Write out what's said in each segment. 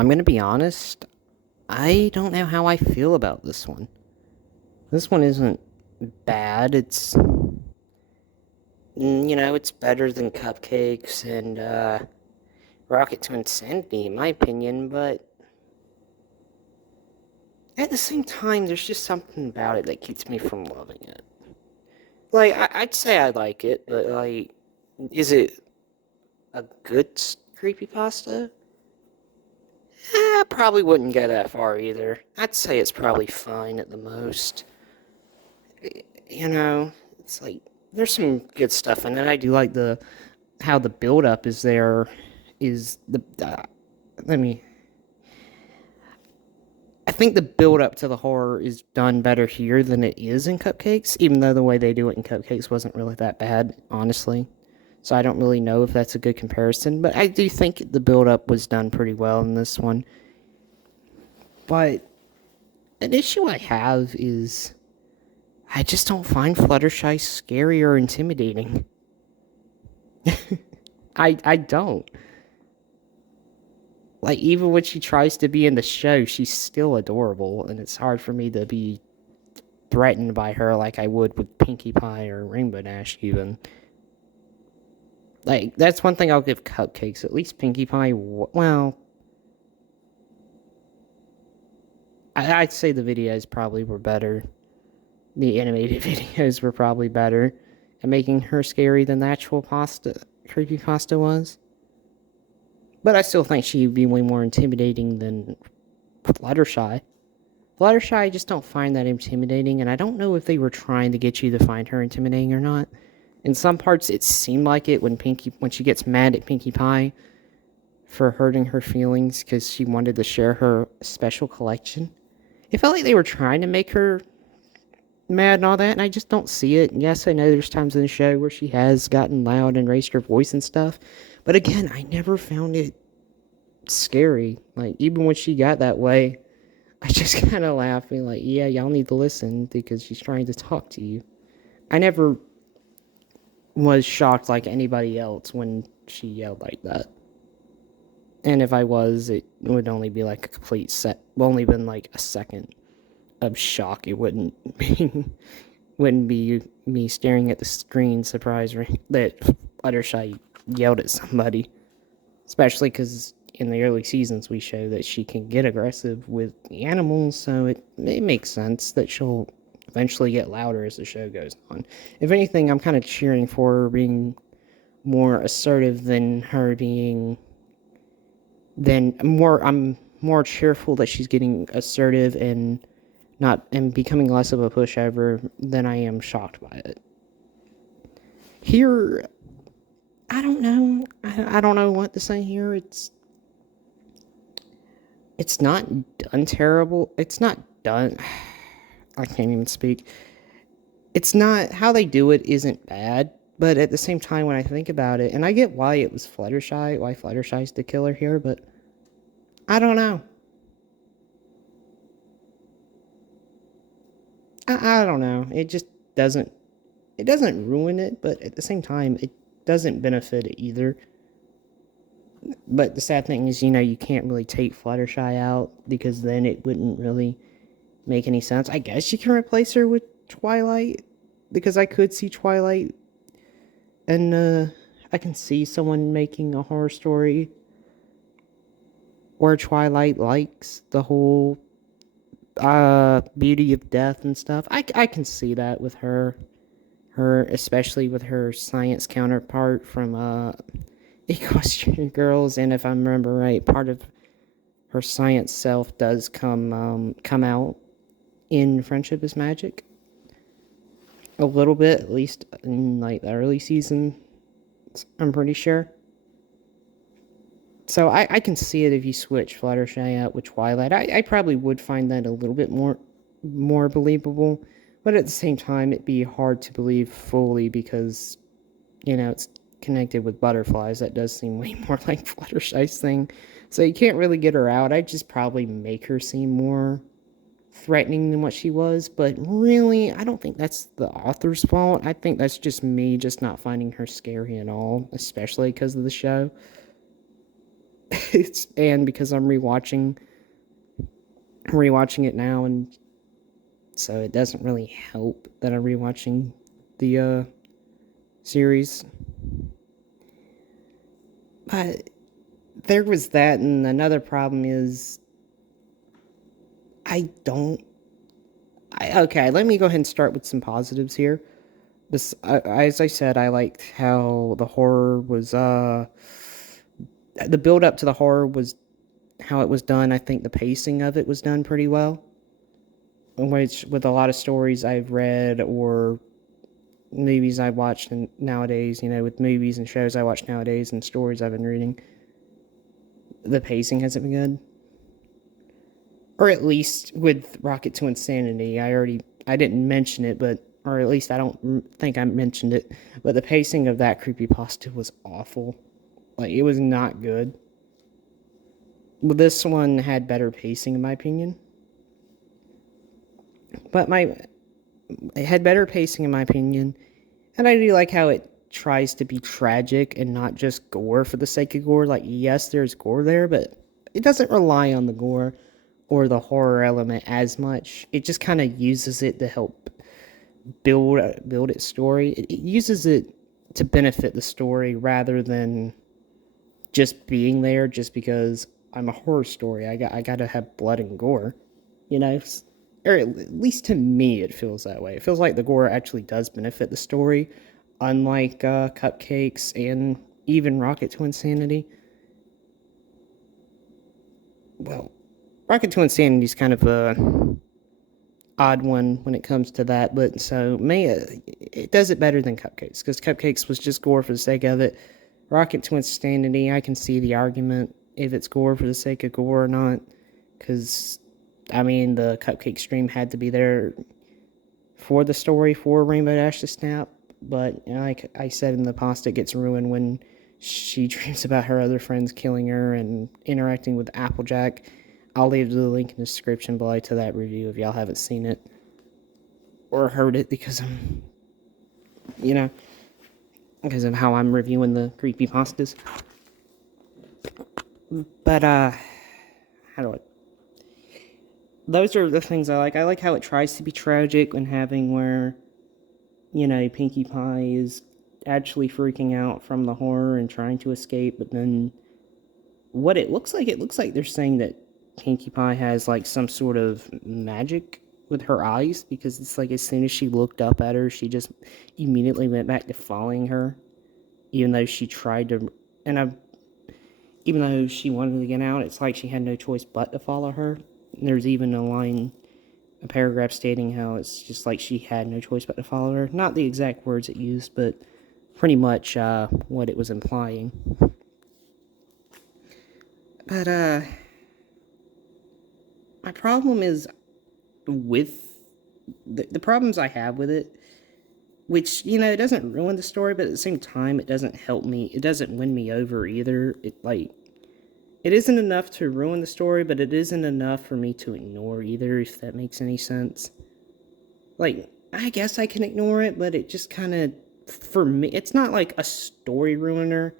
I'm gonna be honest, I don't know how I feel about this one. This one isn't bad. It's better than Cupcakes and Rocket to Insanity, in my opinion, but at the same time, there's just something about it that keeps me from loving it. Like, I'd say I like it, but, like, is it a good creepypasta? I probably wouldn't go that far either. I'd say it's probably fine at the most. You know, it's like there's some good stuff in it. I do like the how the build up is there. Is the let me. I think the build up to the horror is done better here than it is in Cupcakes, even though the way they do it in Cupcakes wasn't really that bad, honestly. So I don't really know if that's a good comparison, but I do think the build up was done pretty well in this one. But an issue I have is I just don't find Fluttershy scary or intimidating. I don't. Like, even when she tries to be in the show, she's still adorable, and it's hard for me to be threatened by her like I would with Pinkie Pie or Rainbow Dash, even. Like, that's one thing I'll give Cupcakes. At least Pinkie Pie, well, I'd say the videos probably were better. The animated videos were probably better at making her scary than the actual creepypasta was. But I still think she'd be way more intimidating than Fluttershy. Fluttershy, I just don't find that intimidating, and I don't know if they were trying to get you to find her intimidating or not. In some parts, it seemed like it when she gets mad at Pinkie Pie for hurting her feelings because she wanted to share her special collection. It felt like they were trying to make her mad and all that, and I just don't see it. And yes, I know there's times in the show where she has gotten loud and raised her voice and stuff, but again, I never found it scary. Like, even when she got that way, I just kind of laughed, being like, yeah, y'all need to listen because she's trying to talk to you. I never was shocked like anybody else when she yelled like that. And if I was, it would only be like a complete only been like a second of shock. It wouldn't be me staring at the screen surprised that Fluttershy yelled at somebody. Especially because in the early seasons we show that she can get aggressive with the animals, so it makes sense that she'll eventually get louder as the show goes on. If anything, I'm kind of cheering for her being more assertive than her being. I'm more cheerful that she's getting assertive and becoming less of a pushover than I am shocked by it. Here, I don't know. I don't know what to say here. It's not done terrible. It's not done. I can't even speak. It's not, how they do it isn't bad, but at the same time, when I think about it, and I get why it was Fluttershy, why Fluttershy's the killer here, but I don't know. I don't know. It just doesn't. It doesn't ruin it, but at the same time, it doesn't benefit it either. But the sad thing is, you can't really take Fluttershy out because then it wouldn't really make any sense. I guess you can replace her with Twilight because I could see Twilight and I can see someone making a horror story where Twilight likes the whole beauty of death and stuff. I can see that with her especially with her science counterpart from Equestrian Girls, and if I remember right, part of her science self does come out in Friendship is Magic. A little bit, at least in like the early season, I'm pretty sure. So I can see it if you switch Fluttershy out with Twilight. I probably would find that a little bit more believable, but at the same time, it'd be hard to believe fully because, it's connected with butterflies. That does seem way more like Fluttershy's thing. So you can't really get her out. I'd just probably make her seem more threatening than what she was, but really, I don't think that's the author's fault. I think that's just me just not finding her scary at all, especially because of the show. and because I'm rewatching it now, and so it doesn't really help that I'm rewatching the series. But there was that, and another problem is okay, let me go ahead and start with some positives here. As I said, I liked how the horror was, the build up to the horror was how it was done. I think the pacing of it was done pretty well. Which, with a lot of stories I've read or movies I watched nowadays, with movies and shows I watch nowadays and stories I've been reading, the pacing hasn't been good. Or at least with Rocket to Insanity, I didn't mention it, or at least I don't think I mentioned it, but the pacing of that creepypasta was awful. Like, it was not good. Well, this one had better pacing, in my opinion. It had better pacing, in my opinion, and I do like how it tries to be tragic and not just gore for the sake of gore. Like, yes, there's gore there, but it doesn't rely on the gore or the horror element as much. It just kind of uses it to help build its story. It uses it to benefit the story rather than just being there just because I'm a horror story. I got to have blood and gore, you know? Or at least to me, it feels that way. It feels like the gore actually does benefit the story, unlike Cupcakes and even Rocket to Insanity. Well, Rocket to Insanity is kind of a odd one when it comes to that, but so it does it better than Cupcakes, because Cupcakes was just gore for the sake of it. Rocket to Insanity, I can see the argument if it's gore for the sake of gore or not, because I mean the Cupcake stream had to be there for the story for Rainbow Dash to snap, but like I said in the past, it gets ruined when she dreams about her other friends killing her and interacting with Applejack. I'll leave the link in the description below to that review if y'all haven't seen it or heard it, because because of how I'm reviewing the creepypastas. But how do I? Those are the things I like. I like how it tries to be tragic and having where, Pinkie Pie is actually freaking out from the horror and trying to escape, but then what it looks like they're saying that Pinkie Pie has like some sort of magic with her eyes, because it's like as soon as she looked up at her, she just immediately went back to following her, even though she tried to, even though she wanted to get out, it's like she had no choice but to follow her. And there's even a paragraph stating how it's just like she had no choice but to follow her. Not the exact words it used, but pretty much what it was implying. But my problem is with the problems I have with it, which, it doesn't ruin the story, but at the same time, it doesn't help me. It doesn't win me over either. It isn't enough to ruin the story, but it isn't enough for me to ignore either, if that makes any sense. Like, I guess I can ignore it, but it just kind of, for me, it's not like a story ruiner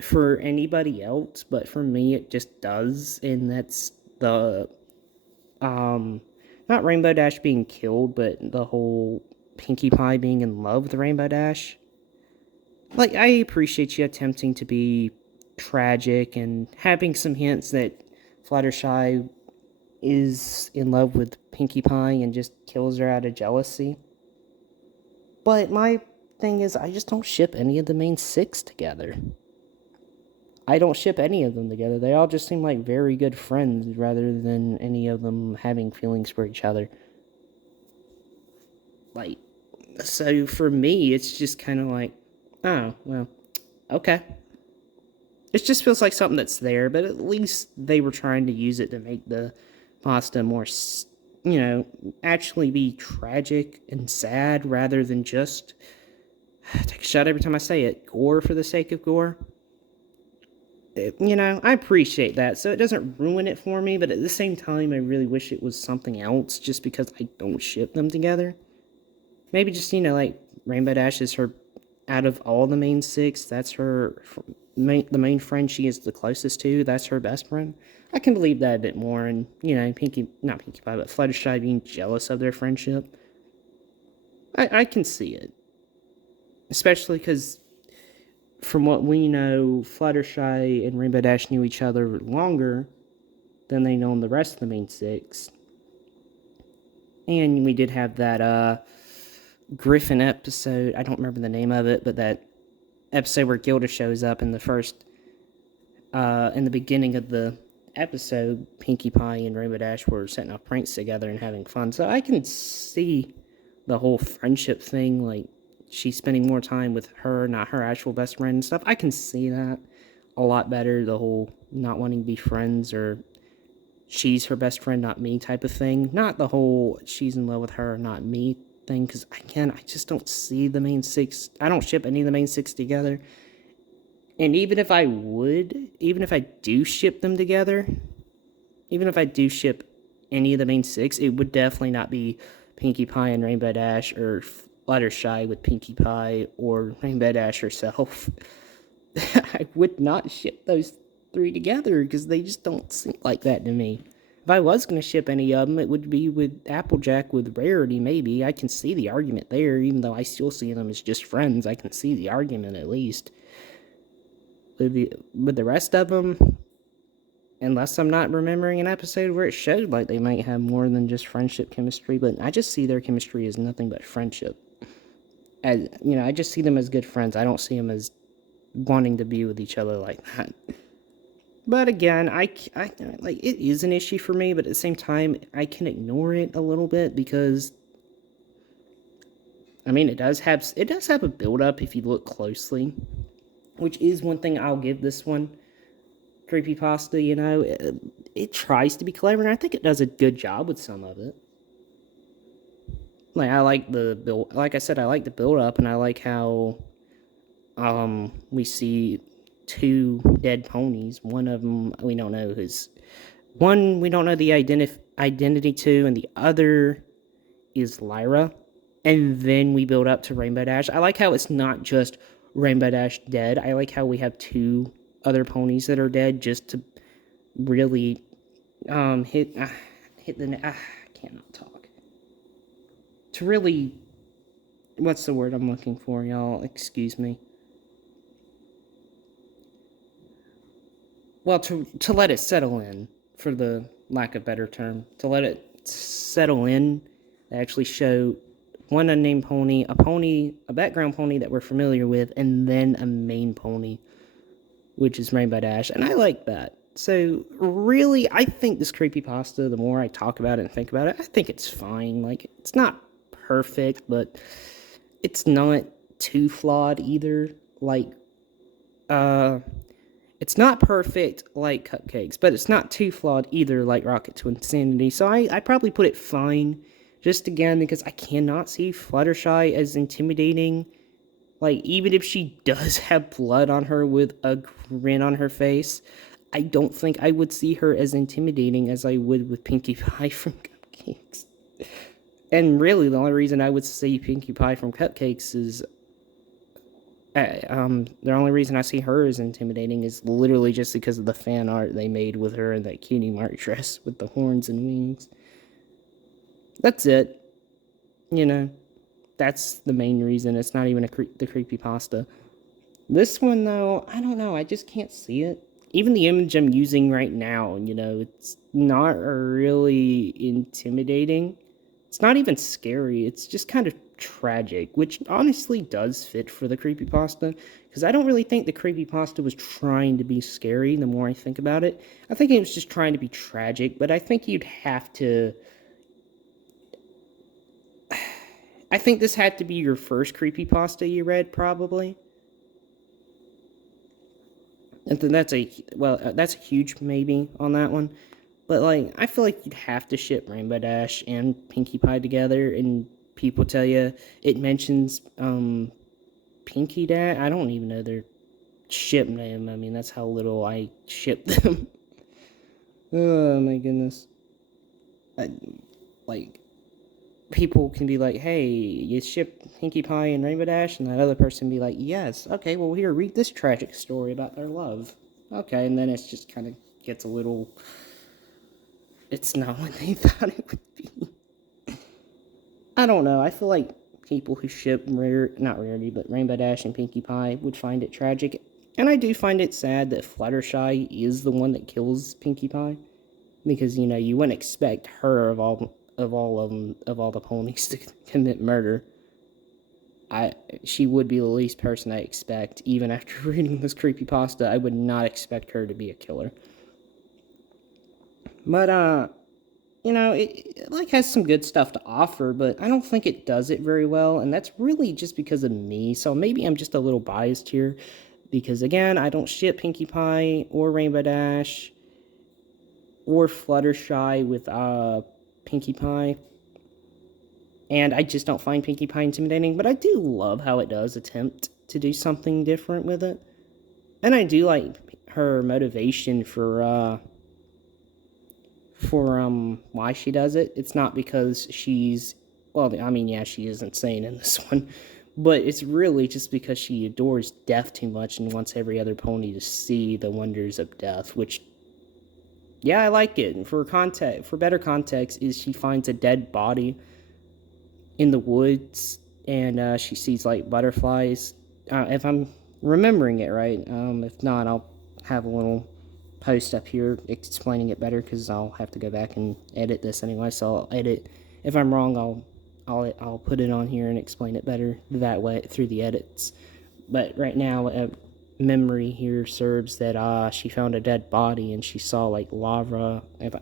for anybody else, but for me, it just does, and that's the, not Rainbow Dash being killed, but the whole Pinkie Pie being in love with Rainbow Dash. Like, I appreciate you attempting to be tragic and having some hints that Fluttershy is in love with Pinkie Pie and just kills her out of jealousy. But my thing is, I just don't ship any of the main six together. I don't ship any of them together. They all just seem like very good friends rather than any of them having feelings for each other. Like, so for me, it's just kind of like, oh, well, okay. It just feels like something that's there, but at least they were trying to use it to make the pasta more, actually be tragic and sad rather than just, take a shot every time I say it, gore for the sake of gore. I appreciate that, so it doesn't ruin it for me, but at the same time, I really wish it was something else, just because I don't ship them together. Maybe just, like, Rainbow Dash is her, out of all the main six, that's her the main friend she is the closest to, that's her best friend. I can believe that a bit more, and not Pinkie Pie, but Fluttershy being jealous of their friendship. I can see it, especially because from what we know, Fluttershy and Rainbow Dash knew each other longer than they know the rest of the main six. And we did have that Griffin episode. I don't remember the name of it, but that episode where Gilda shows up in the beginning of the episode, Pinkie Pie and Rainbow Dash were setting off pranks together and having fun. So I can see the whole friendship thing, like she's spending more time with her, not her actual best friend and stuff. I can see that a lot better, the whole not wanting to be friends or she's her best friend, not me type of thing. Not the whole she's in love with her, not me thing, because again, I just don't see the main six. I don't ship any of the main six together. And even if I do ship them together, even if I do ship any of the main six, it would definitely not be Pinkie Pie and Rainbow Dash, or Fluttershy with Pinkie Pie, or Rainbow Dash herself. I would not ship those three together, because they just don't seem like that to me. If I was going to ship any of them, it would be with Applejack with Rarity, maybe. I can see the argument there, even though I still see them as just friends. I can see the argument, at least. With the rest of them, unless I'm not remembering an episode where it showed like they might have more than just friendship chemistry, but I just see their chemistry as nothing but friendship. As I just see them as good friends. I don't see them as wanting to be with each other like that. But again, I like, it is an issue for me, but at the same time, I can ignore it a little bit because it does have a build up if you look closely, which is one thing I'll give this one. Creepypasta, it tries to be clever, and I think it does a good job with some of it. Like, I like the build, like I said, I like the build up, and I like how we see two dead ponies. One of them we don't know the identity to, and the other is Lyra. And then we build up to Rainbow Dash. I like how it's not just Rainbow Dash dead. I like how we have two other ponies that are dead, just to really hit the I cannot talk. To really, what's the word I'm looking for, y'all? Excuse me. Well, to let it settle in, for the lack of a better term, to let it settle in, they actually show one unnamed pony, a background pony that we're familiar with, and then a main pony, which is Rainbow Dash, and I like that. So, really, I think this creepypasta, the more I talk about it and think about it, I think it's fine. Like, it's not perfect, but it's not too flawed either. Like, it's not perfect like Cupcakes, but it's not too flawed either like Rocket to Insanity. So I probably put it fine, just again because I cannot see Fluttershy as intimidating. Like, even if she does have blood on her with a grin on her face, I don't think I would see her as intimidating as I would with Pinkie Pie from Cupcakes. And really, the only reason I would see Pinkie Pie from Cupcakes is the only reason I see her as intimidating is literally just because of the fan art they made with her in that cutie mark dress with the horns and wings. That's it. That's the main reason. It's not even the creepypasta. This one, though, I don't know. I just can't see it. Even the image I'm using right now, it's not really intimidating. It's not even scary. It's just kind of tragic, which honestly does fit for the creepypasta, because I don't really think the creepypasta was trying to be scary the more I think about it. I think it was just trying to be tragic, but I think you'd have to... I think this had to be your first creepypasta you read, probably. And then that's a huge maybe on that one. But, like, I feel like you'd have to ship Rainbow Dash and Pinkie Pie together, and people tell you it mentions Pinkie Dash. I don't even know their ship name. That's how little I ship them. Oh my goodness. people can be like, hey, you ship Pinkie Pie and Rainbow Dash, and that other person be like, yes, okay, well, here, read this tragic story about their love. Okay, and then it's just kind of gets a little, it's not what they thought it would be. I don't know, I feel like people who ship not Rarity, but Rainbow Dash and Pinkie Pie would find it tragic. And I do find it sad that Fluttershy is the one that kills Pinkie Pie. Because, you know, you wouldn't expect her of all the ponies to commit murder. She would be the least person I expect. Even after reading this creepypasta, I would not expect her to be a killer. But you know, it like has some good stuff to offer, but I don't think it does it very well, and that's really just because of me. So maybe I'm just a little biased here, because again, I don't ship Pinkie Pie or Rainbow Dash or Fluttershy with Pinkie Pie. And I just don't find Pinkie Pie intimidating, but I do love how it does attempt to do something different with it. And I do like her motivation for why she does it. It's not because she's, well, I mean, yeah, she is insane in this one, but it's really just because she adores death too much and wants every other pony to see the wonders of death, which, yeah, I like it. And for better context, is she finds a dead body in the woods, and she sees like butterflies. If I'm remembering it right, if not, I'll have a little post up here explaining it better because I'll have to go back and edit this anyway. So I'll edit. If I'm wrong, I'll put it on here and explain it better that way through the edits. But right now, memory here serves that she found a dead body and she saw like lava. If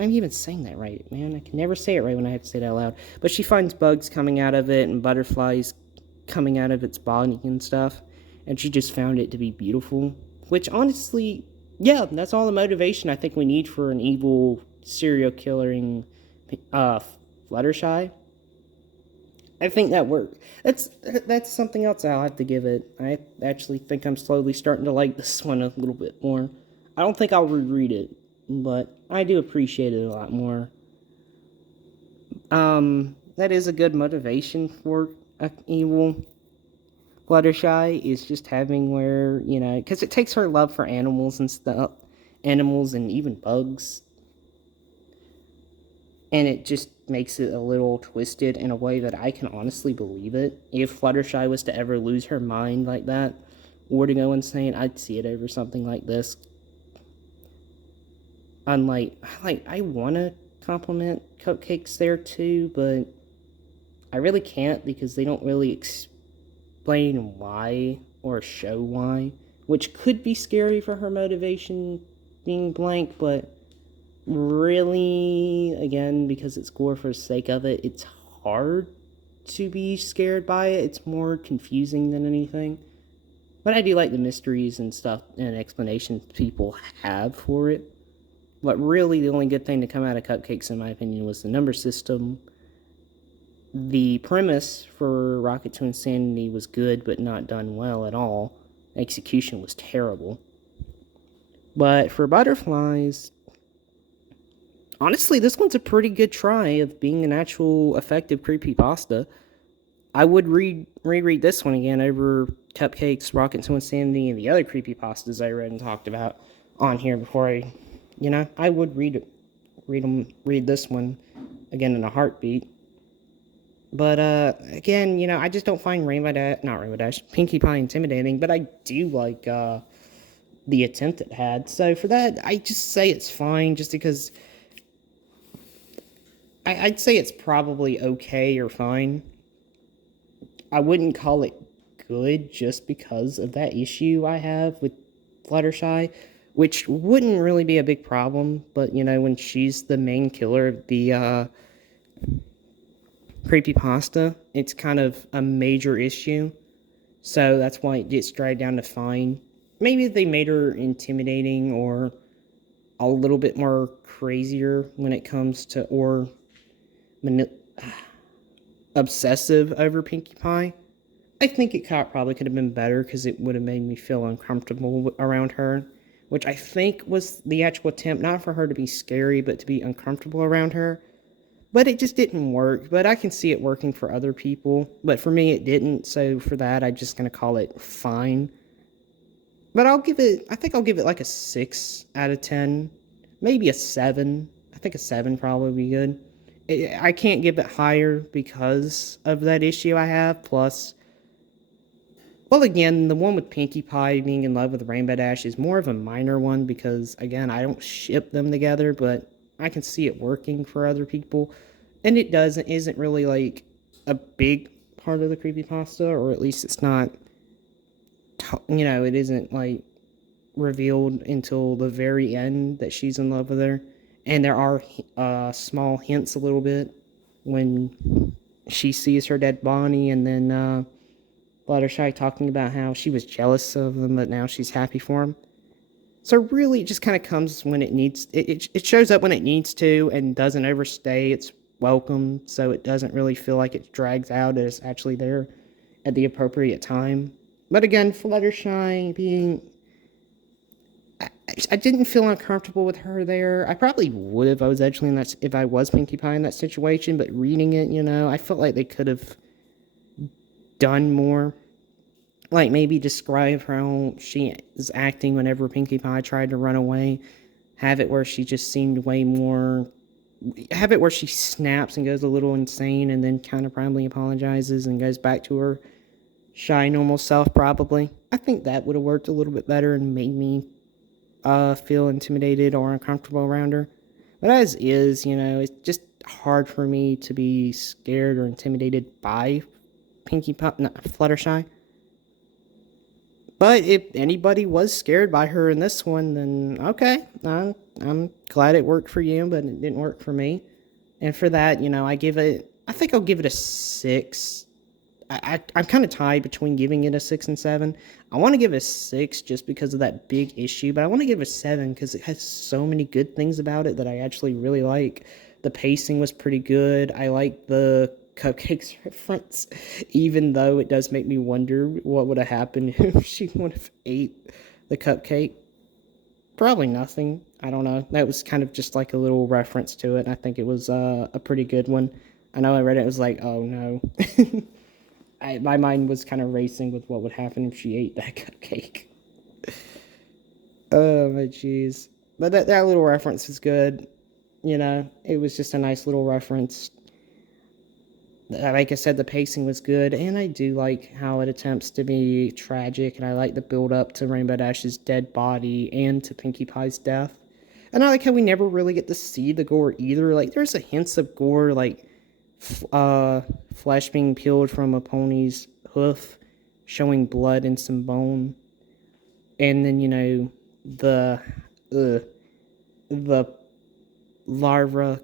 I'm even saying that right, man, I can never say it right when I have to say it out loud. But she finds bugs coming out of it and butterflies coming out of its body and stuff. And she just found it to be beautiful. Which, honestly, yeah, that's all the motivation I think we need for an evil serial killing Fluttershy. I think that worked. That's something else I'll have to give it. I actually think I'm slowly starting to like this one a little bit more. I don't think I'll reread it, but I do appreciate it a lot more. That is a good motivation for an evil Fluttershy, is just having where, you know, because it takes her love for animals and stuff, animals and even bugs, and it just makes it a little twisted in a way that I can honestly believe it. If Fluttershy was to ever lose her mind like that, or to go insane, I'd see it over something like this. Unlike, I want to compliment Cupcakes there too, but I really can't because they don't really explain why or show why, which could be scary for her motivation being blank, but really, again, because it's gore for the sake of it, it's hard to be scared by it. It's more confusing than anything. But I do like the mysteries and stuff and explanations people have for it. But really, the only good thing to come out of Cupcakes, in my opinion, was the number system. The premise for Rocket to Insanity was good, but not done well at all. Execution was terrible. But for Butterflies, honestly, this one's a pretty good try of being an actual effective creepypasta. I would reread this one again over Cupcakes, Rocket to Insanity, and the other creepypastas I read and talked about on here before I would read this one again in a heartbeat. But again, I just don't find Pinkie Pie intimidating, but I do like the attempt it had. So for that, I just say it's fine, just because I'd say it's probably okay or fine. I wouldn't call it good just because of that issue I have with Fluttershy, which wouldn't really be a big problem, but when she's the main killer of the creepypasta, it's kind of a major issue. So that's why it gets dragged down to fine. Maybe they made her intimidating or a little bit more crazier when it comes to, or obsessive over Pinkie Pie. I think it probably could have been better because it would have made me feel uncomfortable around her, which I think was the actual attempt, not for her to be scary, but to be uncomfortable around her. But it just didn't work. But I can see it working for other people. But for me, it didn't. So for that, I'm just going to call it fine. But I think I'll give it like a 6 out of 10. Maybe a 7. I think a 7 probably would be good. I can't give it higher because of that issue I have. Plus, well, again, the one with Pinkie Pie being in love with Rainbow Dash is more of a minor one because, again, I don't ship them together, but I can see it working for other people. And it isn't really like a big part of the creepypasta, or at least it's not, it isn't like revealed until the very end that she's in love with her. And there are small hints a little bit when she sees her dead body, and then Fluttershy talking about how she was jealous of him, but now she's happy for him. So really, it just kind of comes when it needs. It shows up when it needs to and doesn't overstay its welcome. So it doesn't really feel like it drags out. It's actually there at the appropriate time. But again, Fluttershy being, I didn't feel uncomfortable with her there. I probably would if I was actually in that, if I was Pinkie Pie in that situation. But reading it, I felt like they could have done more. Like maybe describe how she is acting whenever Pinkie Pie tried to run away. Have it where she just seemed way more. Have it where she snaps and goes a little insane, and then kind of probably apologizes and goes back to her shy, normal self. Probably, I think that would have worked a little bit better and made me feel intimidated or uncomfortable around her. But as is, it's just hard for me to be scared or intimidated by Fluttershy. But if anybody was scared by her in this one, then okay, I'm glad it worked for you, but it didn't work for me. And for that, I think I'll give it a 6. I'm kind of tied between giving it a 6 and 7. I want to give it a 6 just because of that big issue, but I want to give it a 7 because it has so many good things about it that I actually really like. The pacing was pretty good. I like the cupcakes reference, even though it does make me wonder what would have happened if she would have ate the cupcake. Probably nothing. I don't know. That was kind of just like a little reference to it. I think it was a pretty good one. I know I read it, it was like, oh no. My mind was kind of racing with what would happen if she ate that cupcake. Oh my jeez. But that little reference is good. It was just a nice little reference. Like I said, the pacing was good, and I do like how it attempts to be tragic, and I like the build up to Rainbow Dash's dead body and to Pinkie Pie's death. And I like how we never really get to see the gore either. Like, there's a hints of gore, like flesh being peeled from a pony's hoof, showing blood and some bone, and then the larva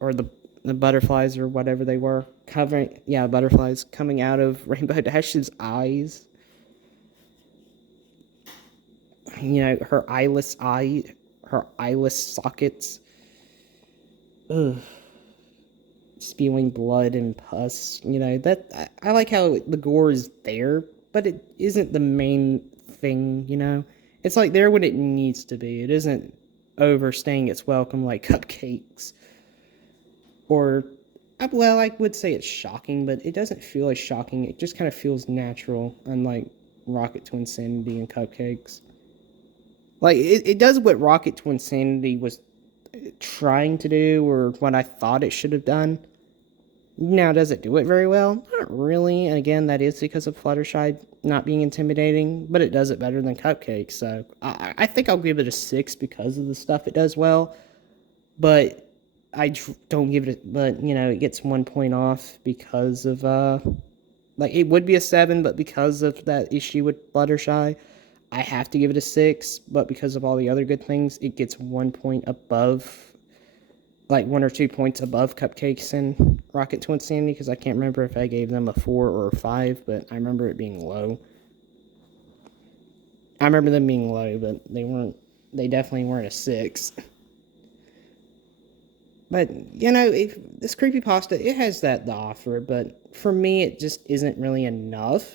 or the butterflies or whatever they were butterflies coming out of Rainbow Dash's eyes. Her eyeless sockets. Ugh. Spewing blood and pus. I like how the gore is there, but it isn't the main thing. It's like there when it needs to be. It isn't overstaying its welcome like cupcakes. Or, well, I would say it's shocking, but it doesn't feel as shocking. It just kind of feels natural, unlike Rocket to Insanity and Cupcakes. Like, it does what Rocket to Insanity was trying to do, or what I thought it should have done. Now, does it do it very well? Not really, and again, that is because of Fluttershy not being intimidating, but it does it better than Cupcakes, so I think I'll give it a 6 because of the stuff it does well, but I don't give it, but it gets 1 point off because of like it would be a 7, but because of that issue with Fluttershy, I have to give it a 6. But because of all the other good things, it gets 1 point above, like 1 or 2 points above Cupcakes and Rocket to Insanity, because I can't remember if I gave them a 4 or a 5, but I remember it being low. I remember them being low, but they definitely weren't a 6. But, if this creepypasta, it has that to offer, but for me, it just isn't really enough.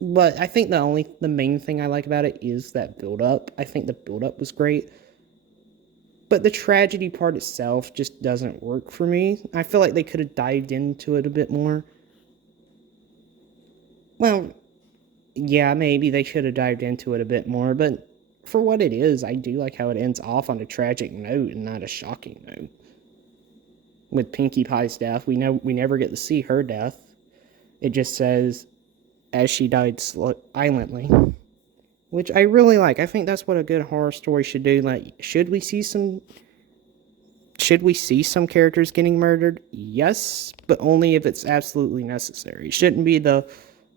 But I think the main thing I like about it is that build-up. I think the build-up was great. But the tragedy part itself just doesn't work for me. I feel like they could have dived into it a bit more. Well, yeah, maybe they should have dived into it a bit more, but for what it is, I do like how it ends off on a tragic note and not a shocking note. With Pinkie Pie's death, we never get to see her death. It just says, as she died silently, which I really like. I think that's what a good horror story should do. Like, should we see some characters getting murdered? Yes, but only if it's absolutely necessary. It shouldn't be the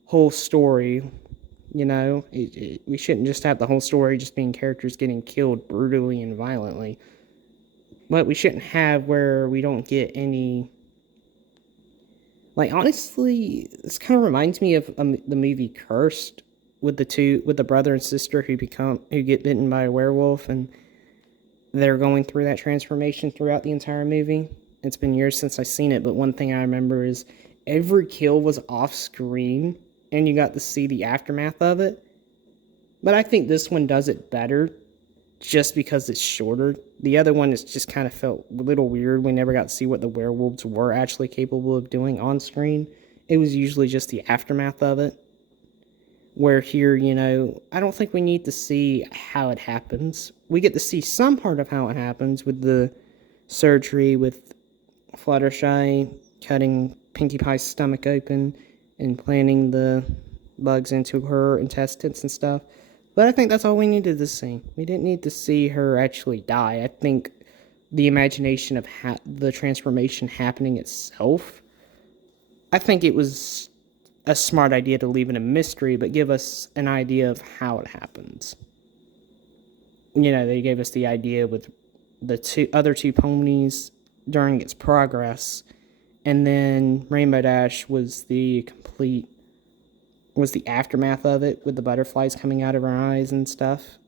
whole story. We shouldn't just have the whole story just being characters getting killed brutally and violently. But we shouldn't have where we don't get any. Like, honestly, this kind of reminds me of the movie Cursed, with the brother and sister who get bitten by a werewolf, and they're going through that transformation throughout the entire movie. It's been years since I've seen it, but one thing I remember is every kill was off screen, and you got to see the aftermath of it. But I think this one does it better, just because it's shorter. The other one is just kind of felt a little weird. We never got to see what the werewolves were actually capable of doing on screen. It was usually just the aftermath of it. Where here, I don't think we need to see how it happens. We get to see some part of how it happens with the surgery, with Fluttershy cutting Pinkie Pie's stomach open and planting the bugs into her intestines and stuff. But I think that's all we needed to see. We didn't need to see her actually die. I think the imagination of the transformation happening itself, I think it was a smart idea to leave it a mystery, but give us an idea of how it happens. They gave us the idea with the other two ponies during its progress, and then Rainbow Dash was the aftermath of it, with the butterflies coming out of her eyes and stuff.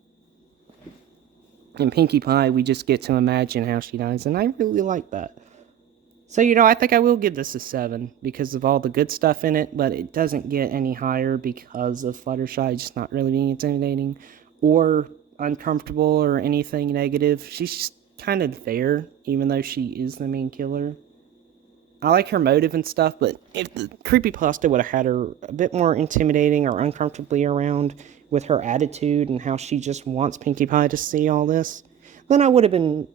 And Pinkie Pie, we just get to imagine how she dies, and I really like that. So, I think I will give this a 7 because of all the good stuff in it, but it doesn't get any higher because of Fluttershy just not really being intimidating or uncomfortable or anything negative. She's just kind of there, even though she is the main killer. I like her motive and stuff, but if the Creepypasta would have had her a bit more intimidating or uncomfortably around with her attitude and how she just wants Pinkie Pie to see all this, then I would have been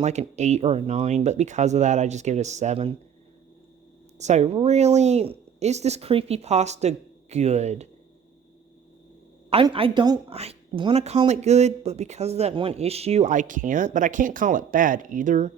like an 8 or a 9, but because of that, I just give it a 7. So really, is this Creepypasta good? I want to call it good, but because of that one issue, I can't. But I can't call it bad either.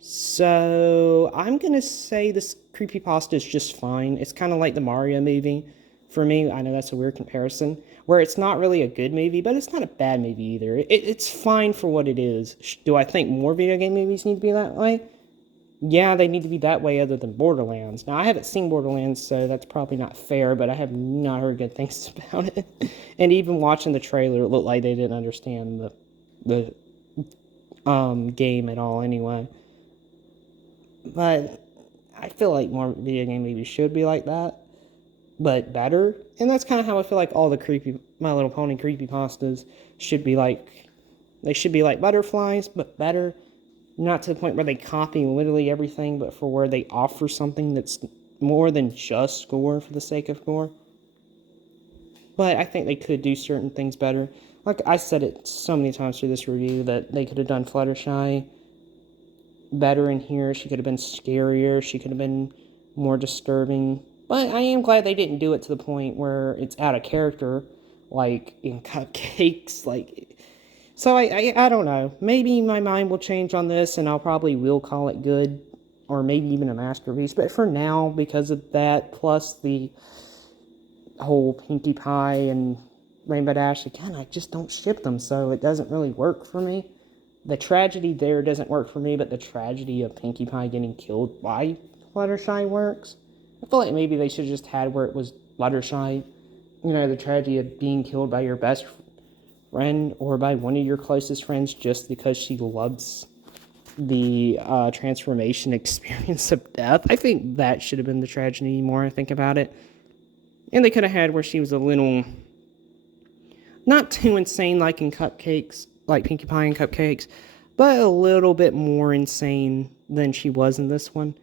So I'm going to say this Creepypasta is just fine. It's kind of like the Mario movie. For me, I know that's a weird comparison, where it's not really a good movie, but it's not a bad movie either. It's fine for what it is. Do I think more video game movies need to be that way? Yeah, they need to be that way other than Borderlands. Now, I haven't seen Borderlands, so that's probably not fair, but I have not heard good things about it. And even watching the trailer, it looked like they didn't understand the game at all anyway. But I feel like more video game movies should be like that, but better. And that's kind of how I feel like all the My Little Pony creepypastas should be like. They should be like butterflies, but better. Not to the point where they copy literally everything, but for where they offer something that's more than just gore for the sake of gore. But I think they could do certain things better. Like I said it so many times through this review, that they could have done Fluttershy better in here. She could have been scarier. She could have been more disturbing. But I am glad they didn't do it to the point where it's out of character, like in Cupcakes. So I don't know. Maybe my mind will change on this, and I'll probably will call it good, or maybe even a masterpiece. But for now, because of that, plus the whole Pinkie Pie and Rainbow Dash, again, I just don't ship them, so it doesn't really work for me. The tragedy there doesn't work for me, but the tragedy of Pinkie Pie getting killed by Fluttershy works. I feel like maybe they should have just had where it was Fluttershy, the tragedy of being killed by your best friend or by one of your closest friends just because she loves the transformation experience of death. I think that should have been the tragedy more I think about it. And they could have had where she was a little, not too insane like in Cupcakes, like Pinkie Pie and Cupcakes, but a little bit more insane than she was in this one.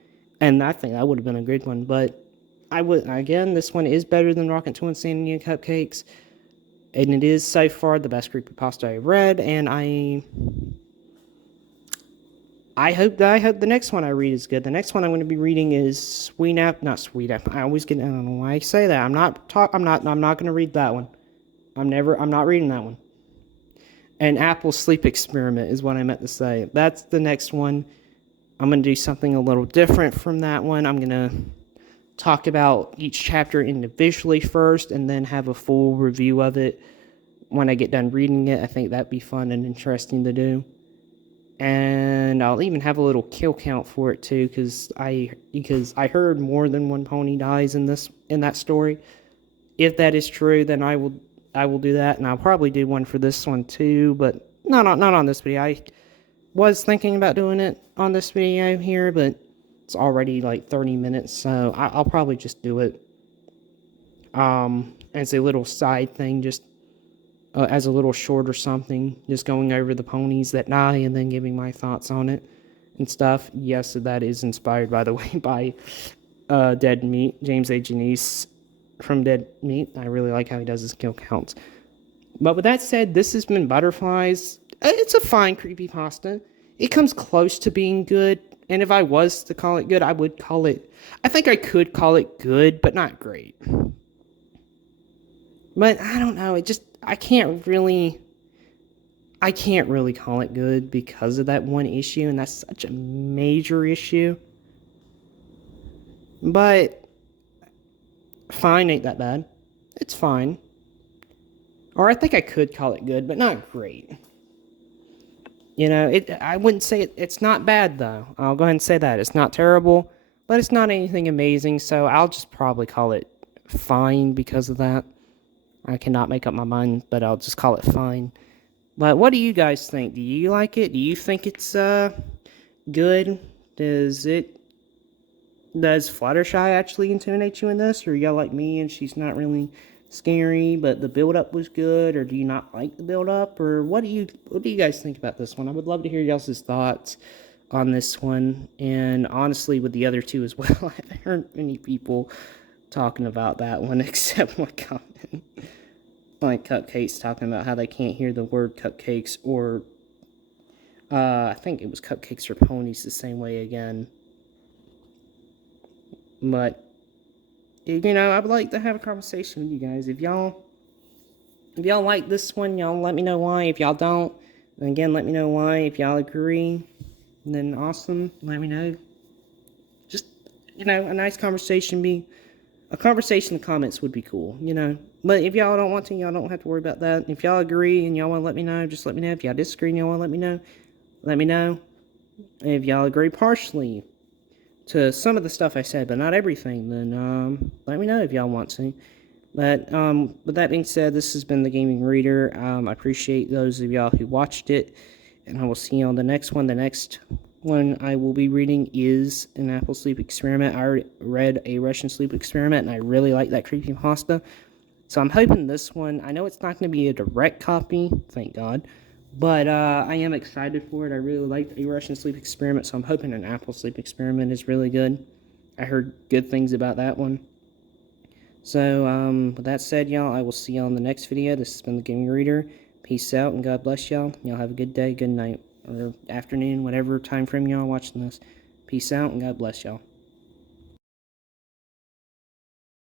And I think that would have been a good one, but again, this one is better than Rocket to Insanity and Cupcakes, and it is so far the best creepypasta I've read, and I hope the next one I read is good. The next one I'm going to be reading is not Sweet App. I always get, I don't know why I say that. I'm not going to read that one. I'm not reading that one. And Apple Sleep Experiment is what I meant to say. That's the next one. I'm going to do something a little different from that one. I'm going to talk about each chapter individually first and then have a full review of it when I get done reading it. I think that'd be fun and interesting to do. And I'll even have a little kill count for it too, because I heard more than one pony dies in that story. If that is true, then I will do that, and I'll probably do one for this one too, but not on this video. I was thinking about doing it on this video here, but it's already like 30 minutes, so I'll probably just do it as a little side thing, just as a little short or something, just going over the ponies that die and then giving my thoughts on it and stuff. Yes, that is inspired, by the way, by Dead Meat, James A. Janice from Dead Meat. I really like how he does his kill counts. But with that said, this has been Butterflies. It's a fine creepypasta. It comes close to being good, and if I was to call it good, I would call it, I think I could call it good, but not great. But I don't know, I can't really call it good because of that one issue, and that's such a major issue. But fine ain't that bad. It's fine. Or I think I could call it good, but not great. You know, I wouldn't say it's not bad, though. I'll go ahead and say that. It's not terrible, but it's not anything amazing, so I'll just probably call it fine because of that. I cannot make up my mind, but I'll just call it fine. But what do you guys think? Do you like it? Do you think it's good? Does Fluttershy actually intimidate you in this? Or y'all like me and she's not really scary, but the build-up was good? Or do you not like the build-up? Or what do you guys think about this one? I would love to hear y'all's thoughts on this one. And honestly, with the other two as well, I haven't heard many people talking about that one except my comment. Like Cupcakes talking about how they can't hear the word cupcakes, or I think it was Cupcakes for Ponies the same way again. But you know, I would like to have a conversation with you guys. If y'all like this one, y'all let me know why. If y'all don't, then again, let me know why. If y'all agree, then awesome, let me know. Just, you know, a nice conversation a conversation in the comments would be cool, you know. But if y'all don't want to, y'all don't have to worry about that. If y'all agree and y'all want to let me know, just let me know. If y'all disagree and y'all want to let me know. If y'all agree partially to some of the stuff I said, but not everything, then let me know if y'all want to. But with that being said, this has been the Gaming Reader. I appreciate those of y'all who watched it, and I will see you on the next one. The next one I will be reading is an Apple Sleep Experiment. I already read a Russian Sleep Experiment, and I really like that creepypasta. So I'm hoping this one, I know it's not going to be a direct copy, thank God, but I am excited for it. I really liked a Russian Sleep Experiment, so I'm hoping an Apple Sleep Experiment is really good. I heard good things about that one. So, with that said, y'all, I will see y'all in the next video. This has been the Gaming Reader. Peace out, and God bless y'all. Y'all have a good day, good night, or afternoon, whatever time frame y'all watching this. Peace out, and God bless y'all.